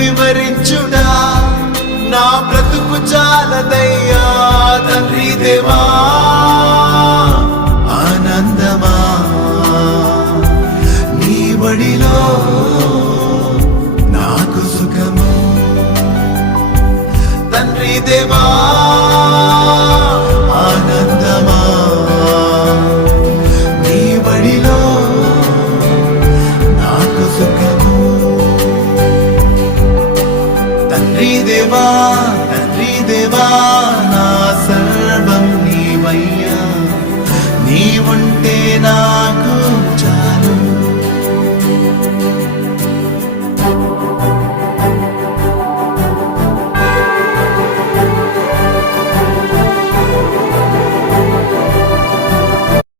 వివరించుడా నా బ్రతుకు చాలదయ్యా తండ్రి దేవా ఆనందమా నీ బడిలో నాకు సుఖము తండ్రి దేవా ఆనందమా నీ బడిలో నాకు సుఖము తండ్రి దేవా నా సర్వం నీవయ్యా నీ